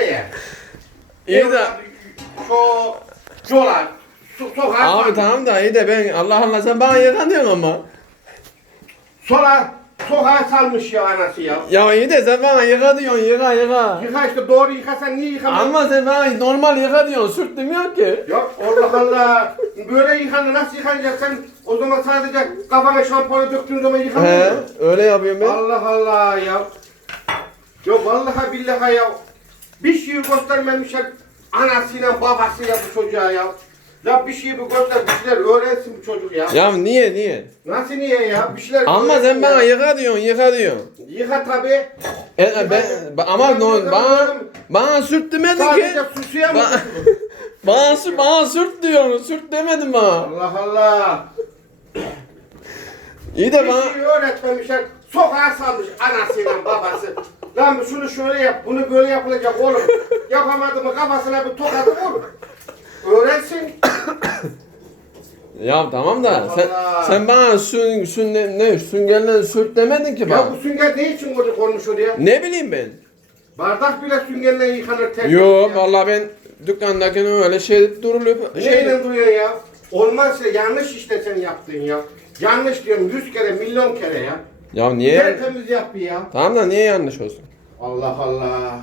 şeye. İyi de Şu yola. Su, sokağa. abi tamam da iyi de ben Allah Allah sen bana yıka diyorsun ama. Sola sokağa salmış ya anası ya. Ya iyi de sen bana yıka diyorsun yıka yıka. Yıka işte doğru yıkasan niye yıkamadın? Ama sen bana normal yıka diyorsun sürt demiyor ki. Yok Allah Allah. Böyle yıkanır nasıl yıkanacak sen o zaman sadece kafana şampuanı döktüğün zaman He yıkanmıyor. öyle yapıyorum ben. Allah Allah ya. Yok vallahi billahi ya. Bir şey göstermemişler anasıyla babasıyla bu çocuğa ya. Ya bir şey bir göster bir şeyler öğrensin bu çocuk ya. Ya niye niye? Nasıl niye ya? Bir şeyler Ama sen bana ya. yıka diyorsun yıka diyorsun. Yıka tabi. E, ben, ba- ama no, bana, bana sürt demedin ki. Sadece susuya mı? Ba- bana, sür, bana sürt diyorsun sürt demedin bana. Allah Allah. İyi Bir de bana... şey öğretmemişler. Sokağa salmış anasıyla babası. Lan şunu şöyle yap, bunu böyle yapılacak oğlum. Yapamadı mı kafasına bir tokadı vur. Öğrensin. Ya tamam da sen, Allah. sen bana sün, sün, ne, ne, süngerle sürt demedin ki Ya bana. bu sünger ne için orada konmuş oraya? Ne bileyim ben. Bardak bile süngerle yıkanır tertemiz Yo ya. vallahi ben dükkandakine öyle şey duruluyor. Şey, Neyle duruyor ya? Olmazsa yanlış işte sen yaptın ya. Yanlış diyorum yüz kere, milyon kere ya. Ya niye? Tertemiz yap bir ya. Tamam da niye yanlış olsun? Allah Allah.